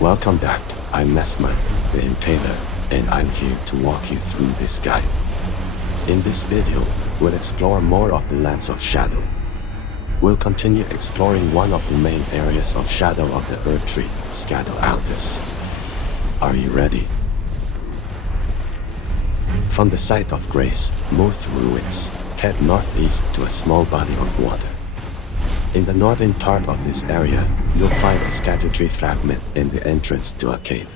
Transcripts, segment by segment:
Welcome back, I'm Messmer, the Impaler, and I'm here to walk you through this guide. In this video, we'll explore more of the Lands of Shadow. We'll continue exploring one of the main areas of Shadow of the Erdtree, Scadu Altus. Are you ready? From the site of Grace, Rauh Ruins, head northeast to a small body of water. In the northern part of this area, you'll find a Scadutree Fragment in the entrance to a cave.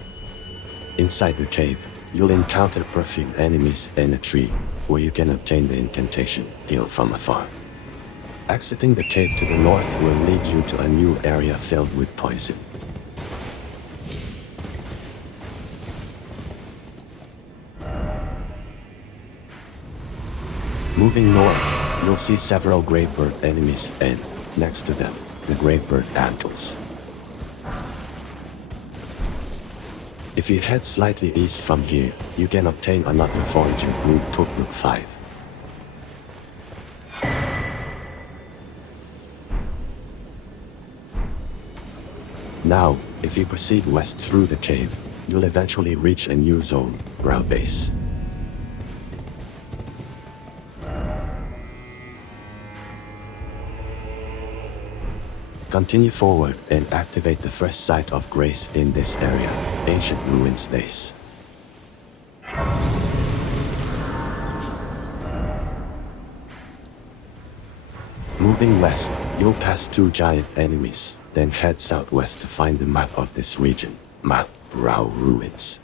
Inside the cave, you'll encounter perfumed enemies and a tree, where you can obtain the incantation, Heal from Afar. Exiting the cave to the north will lead you to a new area filled with poison. Moving north, you'll see several Gravebird enemies and, next to them, the Gravebird Anklets. If you head slightly east from here, you can obtain another Forager Rune Cookbook 5. Now, if you proceed west through the cave, you'll eventually reach a new zone, Rauh Base. Continue forward and activate the first site of Grace in this area, Ancient Ruins Base. Moving west, you'll pass two giant enemies, then head southwest to find the map of this region, map Rauh Ruins.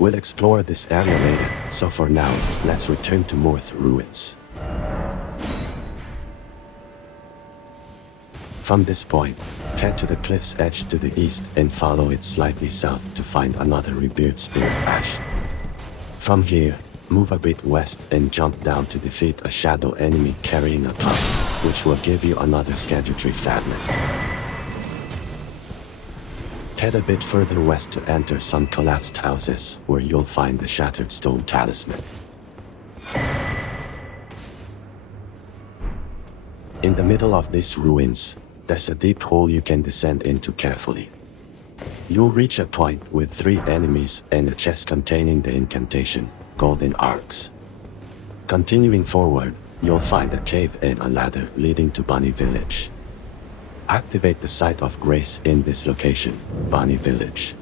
We'll explore this area later, so for now, let's return to Moorth Ruins. From this point, head to the cliff's edge to the east and follow it slightly south to find another Revered Spirit Ash. From here, move a bit west and jump down to defeat a shadow enemy carrying a cup, which will give you another Scadutree Fragment. Head a bit further west to enter some collapsed houses where you'll find the Shattered Stone Talisman. In the middle of these ruins, there's a deep hole you can descend into carefully. You'll reach a point with 3 enemies and a chest containing the incantation, Golden Arcs. Continuing forward, you'll find a cave and a ladder leading to Bonny Village. Activate the site of Grace in this location, Bonny Village.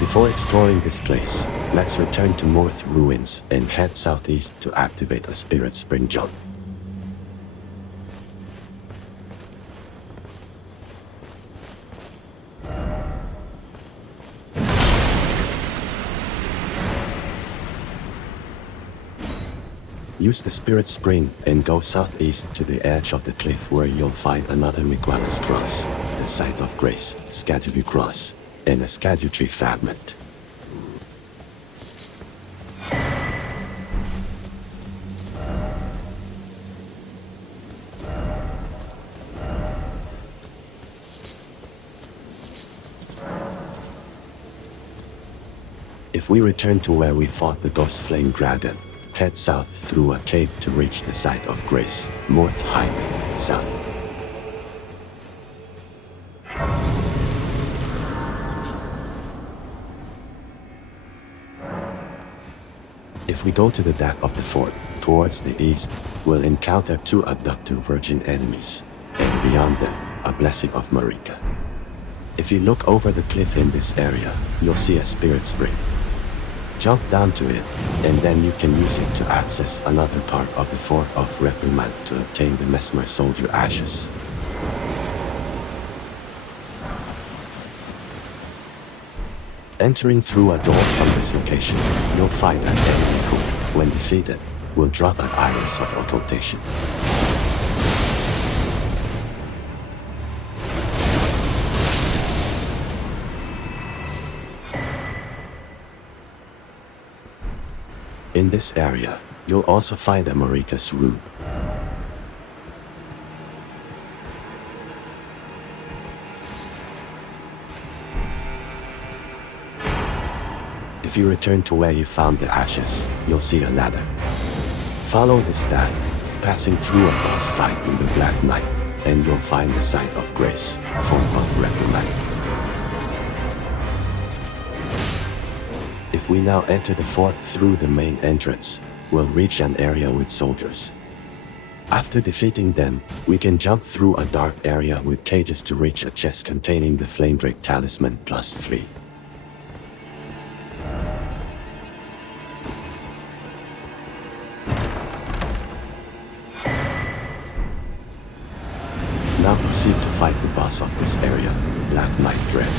Before exploring this place, let's return to Moorth Ruins and head southeast to activate a Spiritspring jump. Use the Spiritspring and go southeast to the edge of the cliff where you'll find another Miquella's Cross, the site of Grace, Scaduview Cross, and a Scadutree Fragment. If we return to where we fought the Ghost Flame Dragon, head south through a cave to reach the site of Grace, Moorth Highway, south. If we go to the deck of the fort, towards the east, we'll encounter 2 Abductor Virgin enemies, and beyond them, a Blessing of Marika. If you look over the cliff in this area, you'll see a Spiritspring. Jump down to it, and then you can use it to access another part of the fort of Reprimand to obtain the Messmer Soldier Ashes. Entering through a door from this location, you'll find an enemy who, when defeated, will drop an Iris of Occultation. In this area, you'll also find a Marika's Rune. If you return to where you found the ashes, you'll see a ladder. Follow this path, passing through a boss fight in the Black Knight, and you'll find the site of grace, form of Reprimand. If we now enter the fort through the main entrance, we'll reach an area with soldiers. After defeating them, we can jump through a dark area with cages to reach a chest containing the Flamedrake Talisman +3. Now proceed to fight the boss of this area, Black Knight Edredd.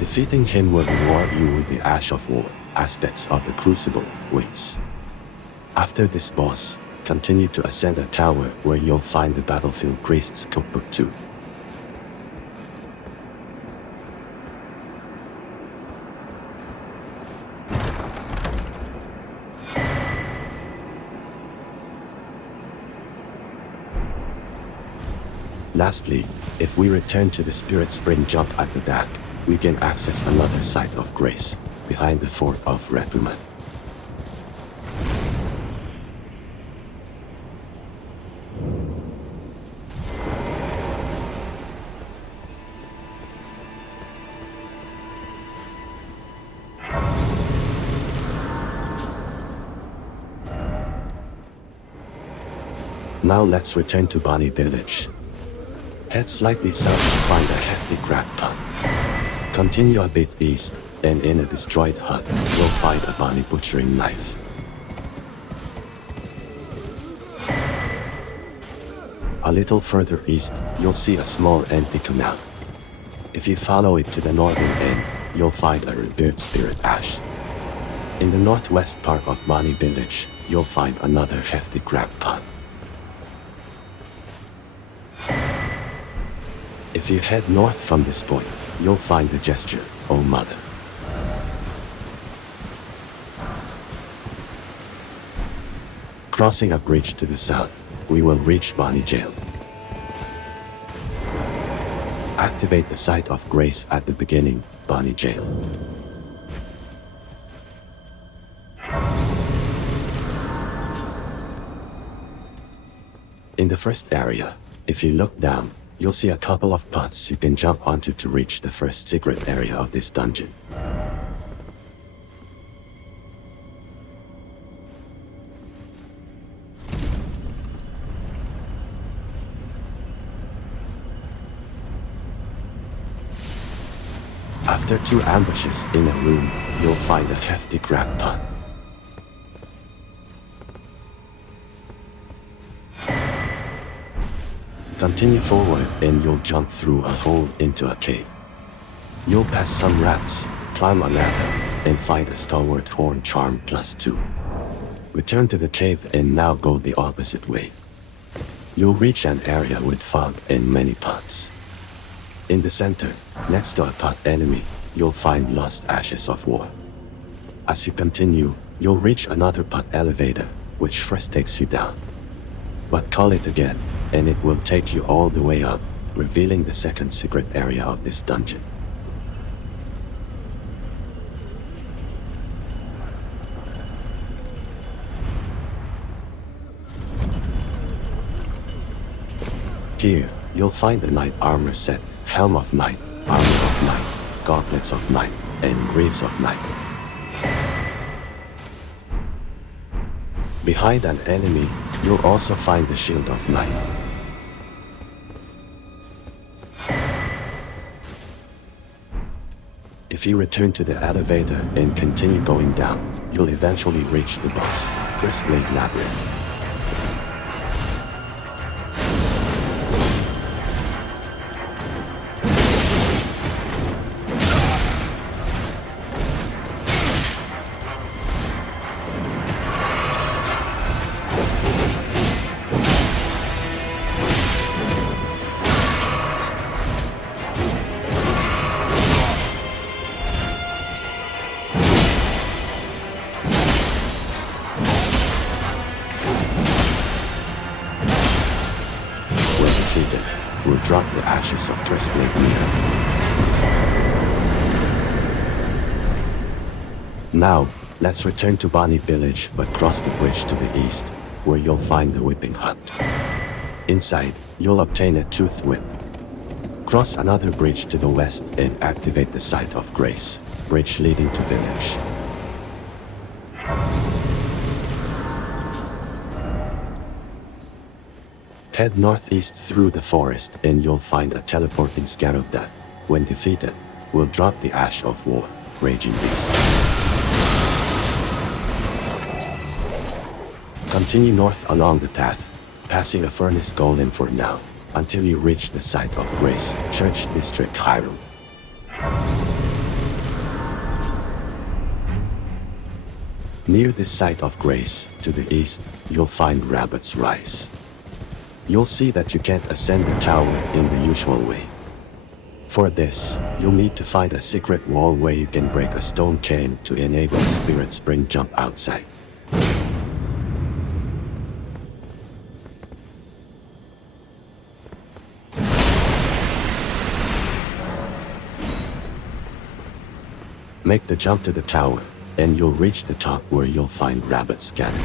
Defeating him will reward you with the Ash of War, aspects of the Crucible, wings. After this boss, continue to ascend a tower where you'll find the Battlefield Priest's Cookbook 2. Lastly, if we return to the Spiritspring jump at the back, we can access another site of grace, behind the fort of Reprimand. Now let's return to Bonny village. Head slightly south to find a Hefty Cracked Pot. Continue a bit east, and in a destroyed hut, you'll find a Bonny butchering knife. A little further east, you'll see a small empty canal. If you follow it to the northern end, you'll find a Revered Spirit Ash. In the northwest part of Bonny village, you'll find another Hefty Cracked Pot. If you head north from this point, you'll find the gesture, O Mother. Crossing a bridge to the south, we will reach Bonny Jail. Activate the site of grace at the beginning, Bonny Jail. In the first area, if you look down, you'll see a couple of pots you can jump onto to reach the first secret area of this dungeon. After 2 ambushes in a room, you'll find a Hefty Cracked Pot. Continue forward and you'll jump through a hole into a cave. You'll pass some rats, climb a ladder, and find a stalwart horn charm +2. Return to the cave and now go the opposite way. You'll reach an area with fog and many pots. In the center, next to a pot enemy, you'll find lost ashes of war. As you continue, you'll reach another pot elevator, which first takes you down. But call it again, and it will take you all the way up, revealing the second secret area of this dungeon. Here, you'll find the Knight armor set, Helm of Night, Armor of Night, Gauntlets of Night, and Greaves of Night. Behind an enemy, you'll also find the Shield of Night. If you return to the elevator and continue going down, you'll eventually reach the boss, Gristblade Labyrinth. Will drop the ashes of Gristblade Needle. Now, let's return to Bonny Village but cross the bridge to the east, where you'll find the Whipping Hut. Inside, you'll obtain a Tooth Whip. Cross another bridge to the west and activate the Site of Grace, bridge leading to village. Head northeast through the forest and you'll find a teleporting Scarab that, when defeated, will drop the Ash of War, Raging Beast. Continue north along the path, passing a Furnace Golem for now, until you reach the Site of Grace, Church District Hyrule. Near the Site of Grace, to the east, you'll find Rabbit's Rise. You'll see that you can't ascend the tower in the usual way. For this, you'll need to find a secret wall where you can break a stone cane to enable the Spiritspring jump outside. Make the jump to the tower, and you'll reach the top where you'll find Rabbit's Cannon.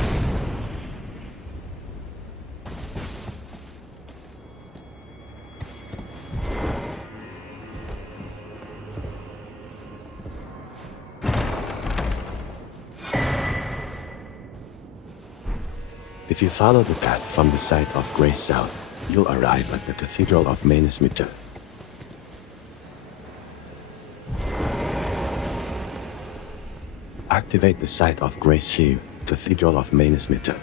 If you follow the path from the Site of Grace south, you'll arrive at the Cathedral of Messmer. Activate the Site of Grace here, Cathedral of Messmer.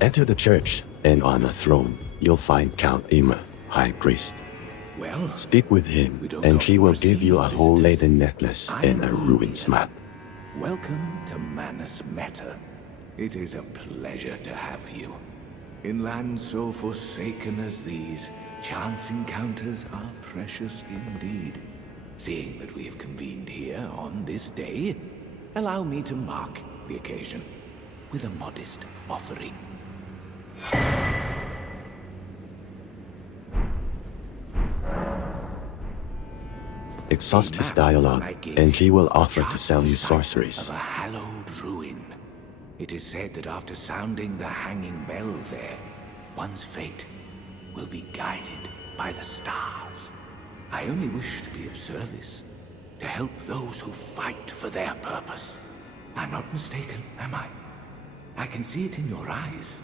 Enter the church, and on a throne, you'll find Count Ymir, High Priest. Well, speak with him, and he will give you a Hole-Laden necklace and a ruins map. Welcome to Messmer. It is a pleasure to have you. In lands so forsaken as these, chance encounters are precious indeed. Seeing that we have convened here on this day, allow me to mark the occasion with a modest offering. Exhaust his dialogue, and he will offer to sell you sorceries. Of a hallowed ruin. It is said that after sounding the hanging bell there, one's fate will be guided by the stars. I only wish to be of service, to help those who fight for their purpose. I'm not mistaken, am I? I can see it in your eyes.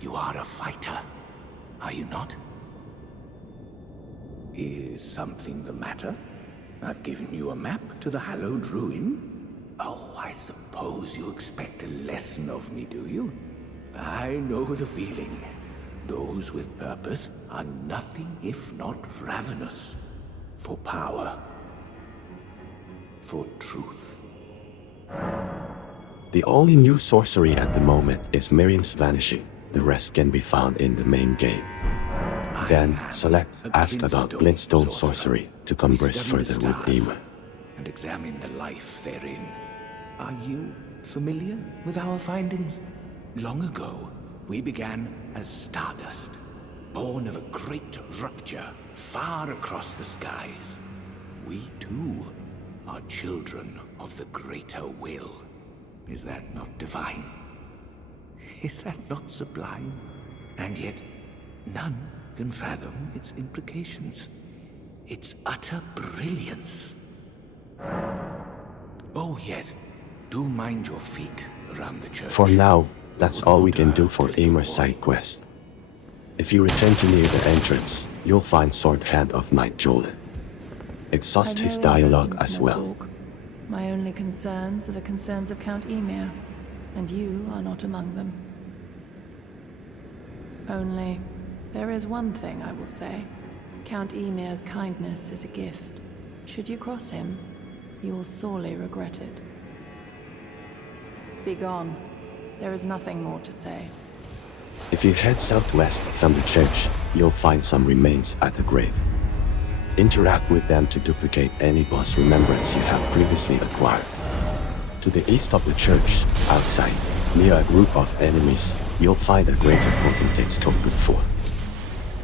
You are a fighter, are you not? Is something the matter? I've given you a map to the hallowed ruin. Oh, I suppose you expect a lesson of me, do you? I know the feeling. Those with purpose are nothing if not ravenous. For power. For truth. The only new sorcery at the moment is Miriam's Vanishing. The rest can be found in the main game. Then, select Ask about Glintstone Sorcery to converse further with Ymir. And examine the life therein. Are you familiar with our findings? Long ago, we began as stardust, born of a great rupture far across the skies. We too are children of the greater will. Is that not divine? Is that not sublime? And yet, none can fathom its implications. Its utter brilliance. Oh yes, do mind your feet around the church. For now, that's all we can do for Ymir's side quest. If you return to near the entrance, you'll find Sword Hand of Night Jolan. Exhaust his dialogue as well. My only concerns are the concerns of Count Emir, and you are not among them. Only, there is one thing I will say. Count Emir's kindness is a gift. Should you cross him, you will sorely regret it. Be gone. There is nothing more to say. If you head southwest from the church, you'll find some remains at the grave. Interact with them to duplicate any boss remembrance you have previously acquired. To the east of the church, outside, near a group of enemies, you'll find a greater potentate's Cookbook 4.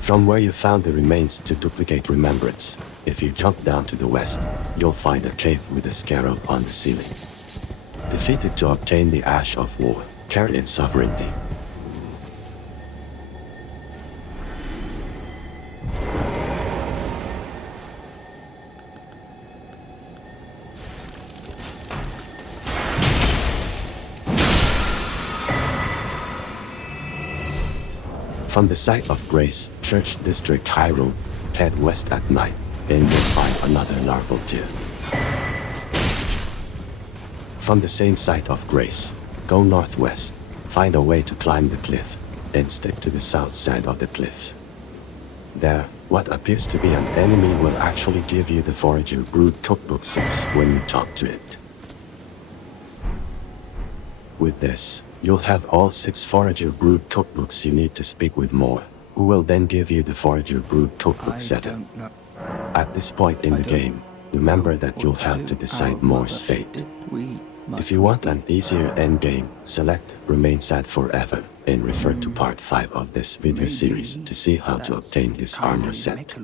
From where you found the remains to duplicate remembrance, if you jump down to the west, you'll find a cave with a scarab on the ceiling. Defeat it to obtain the Ash of War, Carian Sovereignty. From the site of Grace, Church District High Road, head west at night, and you'll find another Larval Tear. From the same site of Grace, go northwest, find a way to climb the cliff, and stick to the south side of the cliffs. There, what appears to be an enemy will actually give you the Forager Brood Cookbook 6 when you talk to it. With this, you'll have all 6 Forager Brood Cookbooks you need to speak with Moorth, who will then give you the Forager Brood Cookbook 7. At this point in the game, remember that you'll have to decide Moorth's fate. If you want an easier endgame, select Remain Sad Forever and refer to part 5 of this video series to see how to obtain his armor set.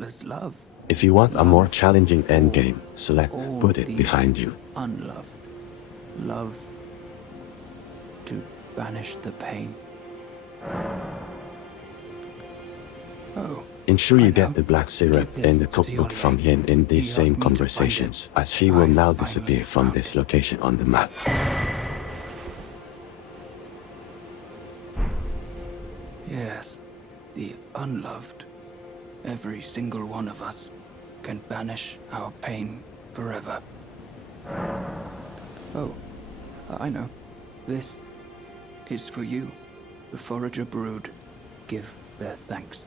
If you want a more challenging endgame, select Put It Behind You. Unlove. Love to banish the pain. Oh. Ensure you get the black syrup and the cookbook from him in these same conversations, as he will now disappear from this location on the map. Yes, the unloved. Every single one of us can banish our pain forever. Oh, I know. This is for you. The Forager Brood give their thanks.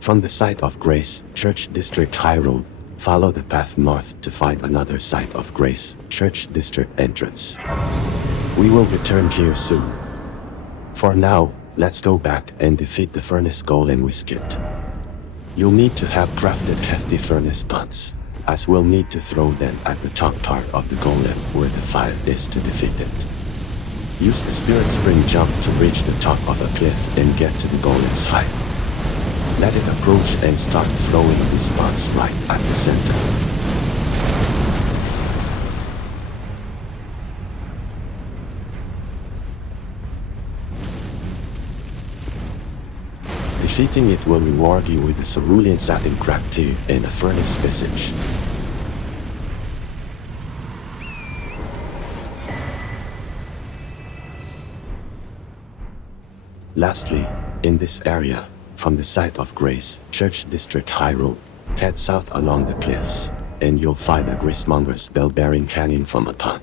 From the site of Grace, Church District High Road, follow the path north to find another site of Grace, Church District entrance. We will return here soon. For now, let's go back and defeat the Furnace Golem with Skit. You'll need to have crafted hefty furnace pots, as we'll need to throw them at the top part of the golem where the fire is to defeat it. Use the Spiritspring jump to reach the top of a cliff and get to the golem's height. Let it approach and start throwing these pots right at the center. Defeating it will reward you with the Cerulean-Sapping cracked Tear and a Furnace Visage. Lastly, in this area, from the site of Grace, Church District High Road, head south along the cliffs, and you'll find a Gristmonger's bell-bearing hanging from a pot.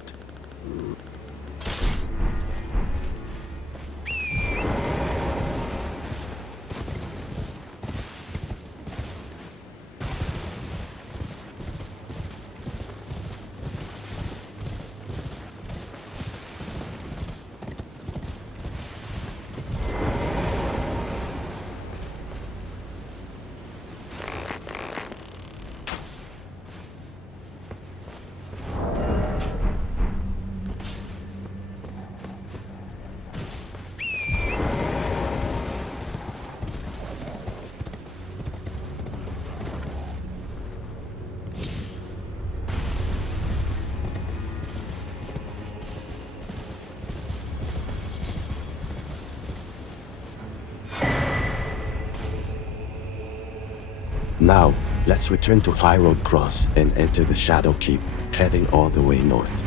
Now, let's return to High Road Cross and enter the Shadow Keep, heading all the way north.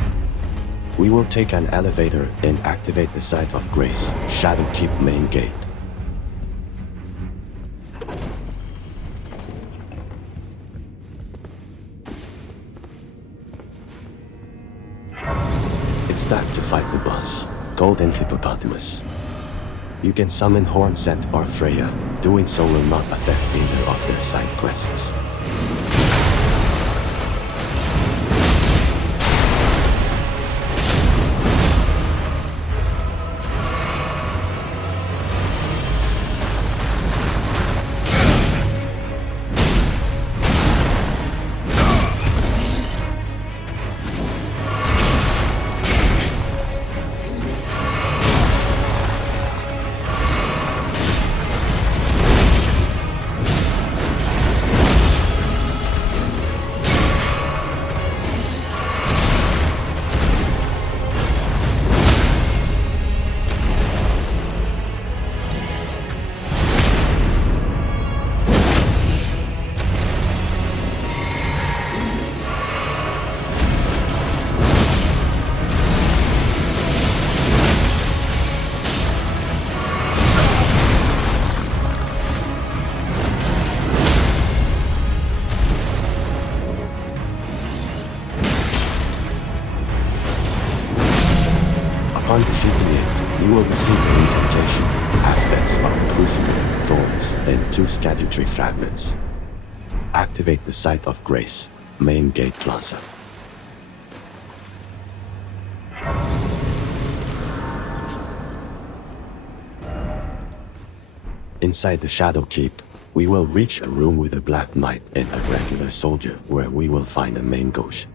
We will take an elevator and activate the Site of Grace, Shadow Keep main gate. It's time to fight the boss, Golden Hippopotamus. You can summon Hornset or Freya. Doing so will not affect either of their side quests. Upon defeating it, you will receive the incantation, aspects of Crucible, Thorns, and 2 Scadutree Fragments. Activate the Site of Grace, Main Gate Plaza. Inside the Shadow Keep, we will reach a room with a Black Knight and a regular soldier where we will find a Main-gauche.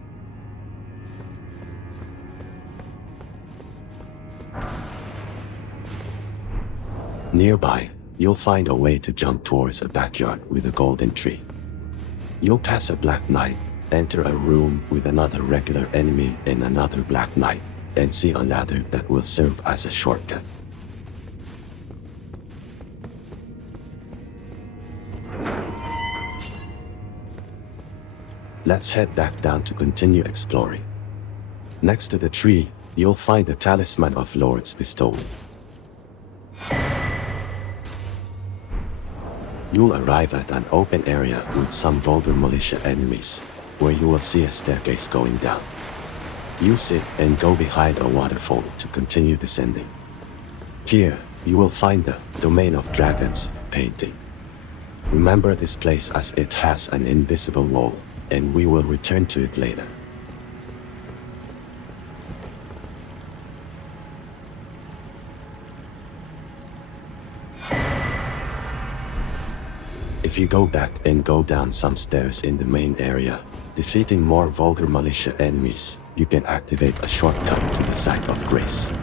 Nearby, you'll find a way to jump towards a backyard with a golden tree. You'll pass a Black Knight, enter a room with another regular enemy and another Black Knight, and see a ladder that will serve as a shortcut. Let's head back down to continue exploring. Next to the tree, you'll find the Talisman of Lord's Bestowal. You'll arrive at an open area with some Vulgar Militia enemies, where you will see a staircase going down. Use it and go behind a waterfall to continue descending. Here, you will find the Domain of Dragons painting. Remember this place as it has an invisible wall, and we will return to it later. If you go back and go down some stairs in the main area, defeating more Vulgar Militia enemies, you can activate a shortcut to the Site of Grace.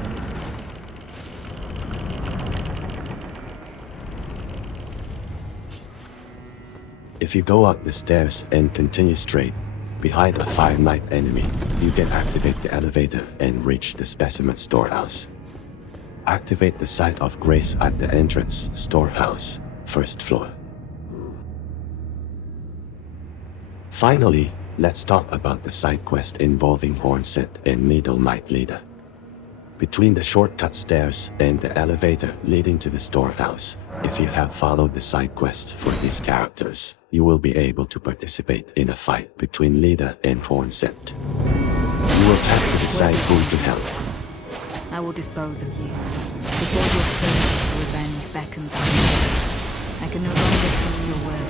If you go up the stairs and continue straight, behind a 5-Knight enemy, you can activate the elevator and reach the Specimen Storehouse. Activate the Site of Grace at the entrance, Storehouse, 1st floor. Finally, let's talk about the side quest involving Hornset and Needle Knight Leader. Between the shortcut stairs and the elevator leading to the storehouse, if you have followed the side quest for these characters, you will be able to participate in a fight between Leader and Hornset. You will have to decide whom to help. I will dispose of you. Before your thirst for revenge beckons me, I can no longer trust your word.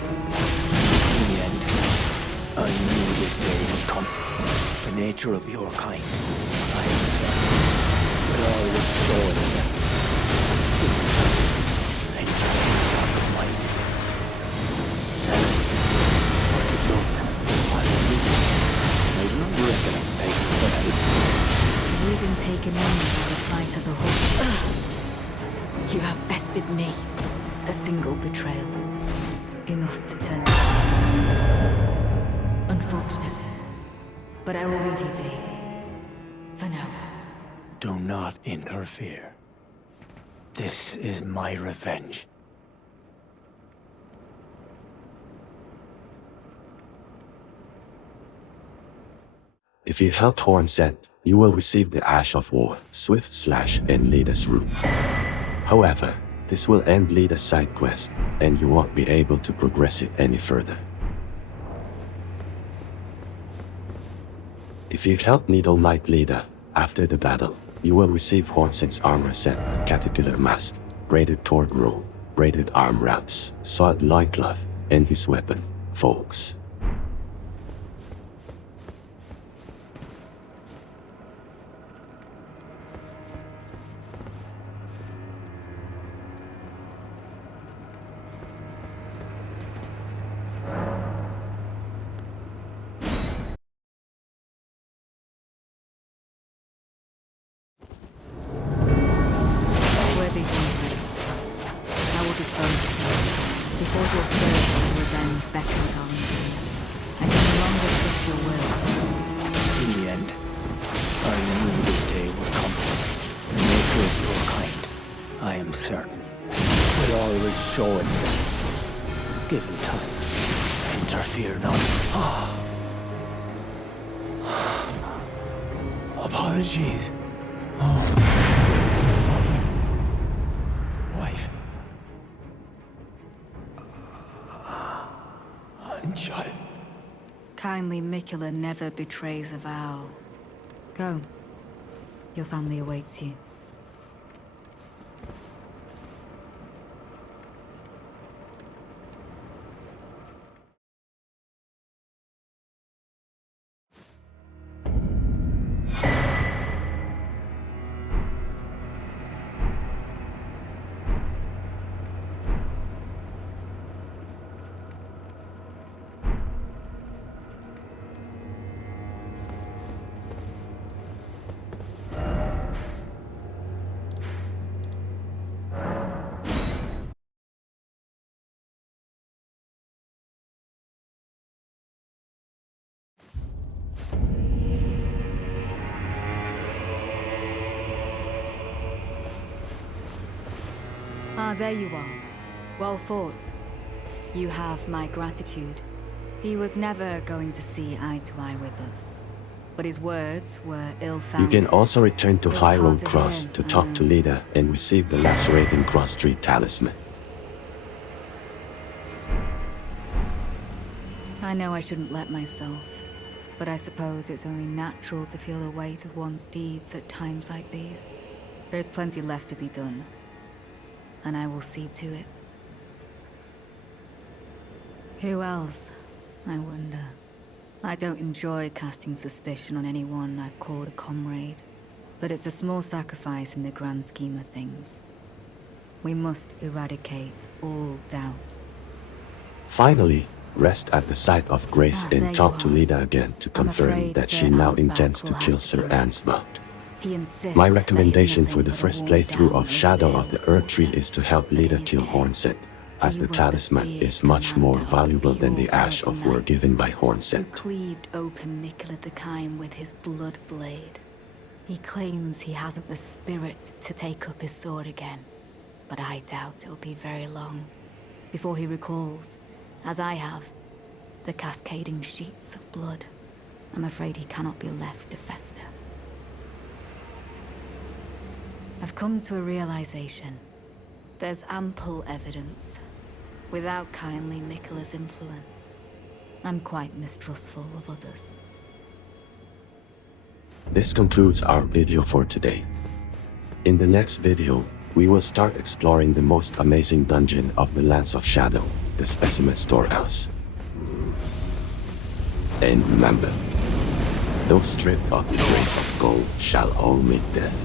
In the end, I knew this day would come. The nature of your kind, I understand. But all was joy in them. And you my business. Sadly, what to do? I do not reckon I'm taking what I would. You've been taken in by the plight of the horse. You have bested me. A single betrayal. Enough to turn the heart. Unfortunate. But I will leave you be. For now. Do not interfere. This is my revenge. If you help Hornset, you will receive the Ash of War, Swift Slash, and Leader's Root. However, this will end Leader's side quest, and you won't be able to progress it any further. If you help Needle Knight Leader, after the battle, you will receive Hornset's armor set, Caterpillar Mask, Braided Torque Robe, Braided Arm Wraps, Sword Loincloth, and his weapon, Folks. Apologies. Wife. And child. Kindly Miquella never betrays a vow. Go. Your family awaits you. Ah, there you are. Well fought. You have my gratitude. He was never going to see eye to eye with us, but his words were ill-founded. You can also return to High Road hard to Cross hear, to talk to Leader and receive the Lacerating Crossed-Tree Talisman. I know I shouldn't let myself, but I suppose it's only natural to feel the weight of one's deeds at times like these. There's plenty left to be done, and I will see to it. Who else, I wonder? I don't enjoy casting suspicion on anyone I've called a comrade, but it's a small sacrifice in the grand scheme of things. We must eradicate all doubt. Finally, rest at the site of Grace and talk to Leader again to confirm that she now intends to kill Sir Ansmouth. My recommendation for the first playthrough of Shadow of the Erdtree is to help Leader kill Hornset, as the talisman is much more valuable than the Ash of War given by Hornset. Who cleaved open Miquella the Kime with his blood blade. He claims he hasn't the spirit to take up his sword again, but I doubt it'll be very long before he recalls, as I have, the cascading sheets of blood. I'm afraid he cannot be left to fester. I've come to a realization. There's ample evidence. Without kindly Miquella's influence, I'm quite mistrustful of others. This concludes our video for today. In the next video, we will start exploring the most amazing dungeon of the Lands of Shadow, the Specimen Storehouse. And remember, those stripped of the grace of gold shall all meet death.